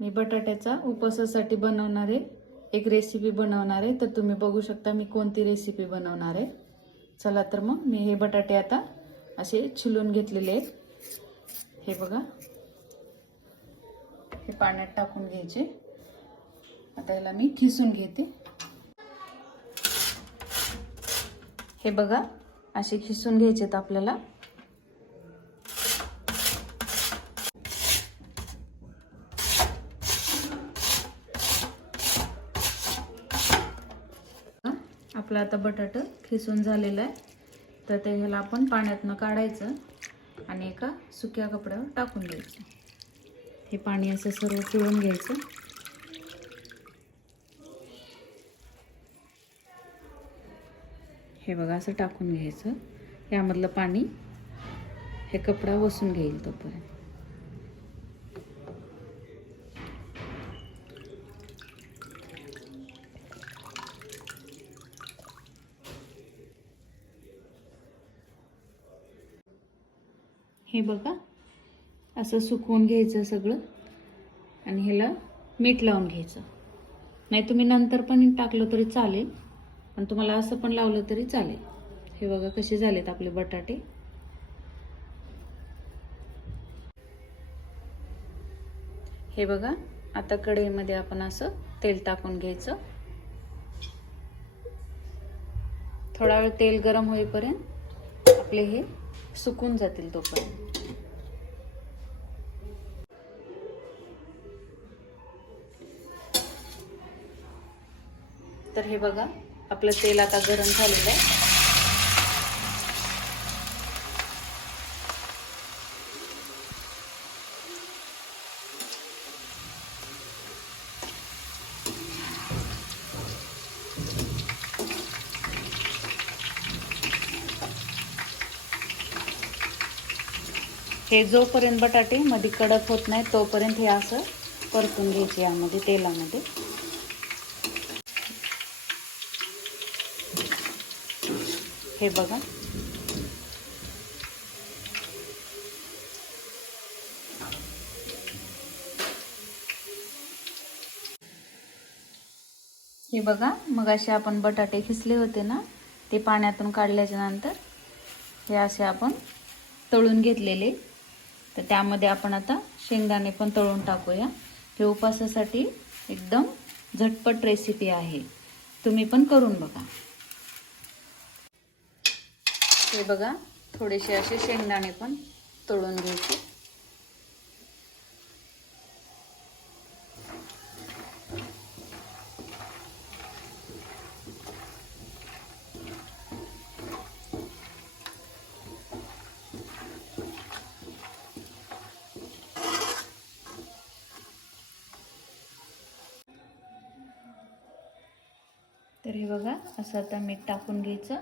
मी बटाट्याचा उपवासासाठी बनवणारे एक रेसिपी बनवणार आहे, तर तुम्ही बघू शकता मी कोणती रेसिपी बनवणार आहे। चला तर मग मी हे बटाटे आता असे छिलून घेतलेले आहेत। हे बघा, हे पाण्यात टाकून घ्यायचे। आता याला मी खिसून घेते। हे बघा, असे खिसून घ्यायचेत आपल्याला। आपला आता बटाटा खिसून झालेला आहे, तर ते ह्याला आपण पाण्यातनं काढायचं आणि एका सुक्या कपड्यावर टाकून द्यायचं। हे पाणी असं सर्व पिळून घ्यायचं। हे बघा, असं टाकून घ्यायचं। यामधलं पाणी हे कपडा वसून घेईल तोपर्यंत। हे बघा, असं सुकवून घ्यायचं सगळं आणि ह्याला मीठ लावून घ्यायचं। नाही तुम्ही नंतर पण टाकलं तरी चालेल, पण तुम्हाला असं पण लावलं तरी चालेल। हे बघा कसे झालेत आपले बटाटे। हे बघा, आता कढईमध्ये आपण असं तेल टाकून घ्यायचं। थोडा वेळ तेल गरम होईपर्यंत आपले हे सुकून जातील तोपर्यंत। तर हे बघा, आपलं तेल आता गरम झालेलं आहे। हे जोपर्यंत बटाटे मध्ये कडक होत नाही तोपर्यंत हे असं परतून घ्यायचे यामध्ये तेलामध्ये। हे बघा, हे बघा, मग असे आपण बटाटे खिसले होते ना, ते पाण्यातून काढल्याच्या नंतर हे असे आपण तळून घेतलेले। तर त्यामध्ये आपण आता शेंगदाणे पण तळून टाकूया। हे उपवासासाठी एकदम झटपट रेसिपी आहे, तुम्ही पण करून बघा। हे बघा, थोडेसे असे शेंगदाणे पण तळून घ्यायचे। तर हे बघा, असं आता मीठ टाकून घ्यायचं।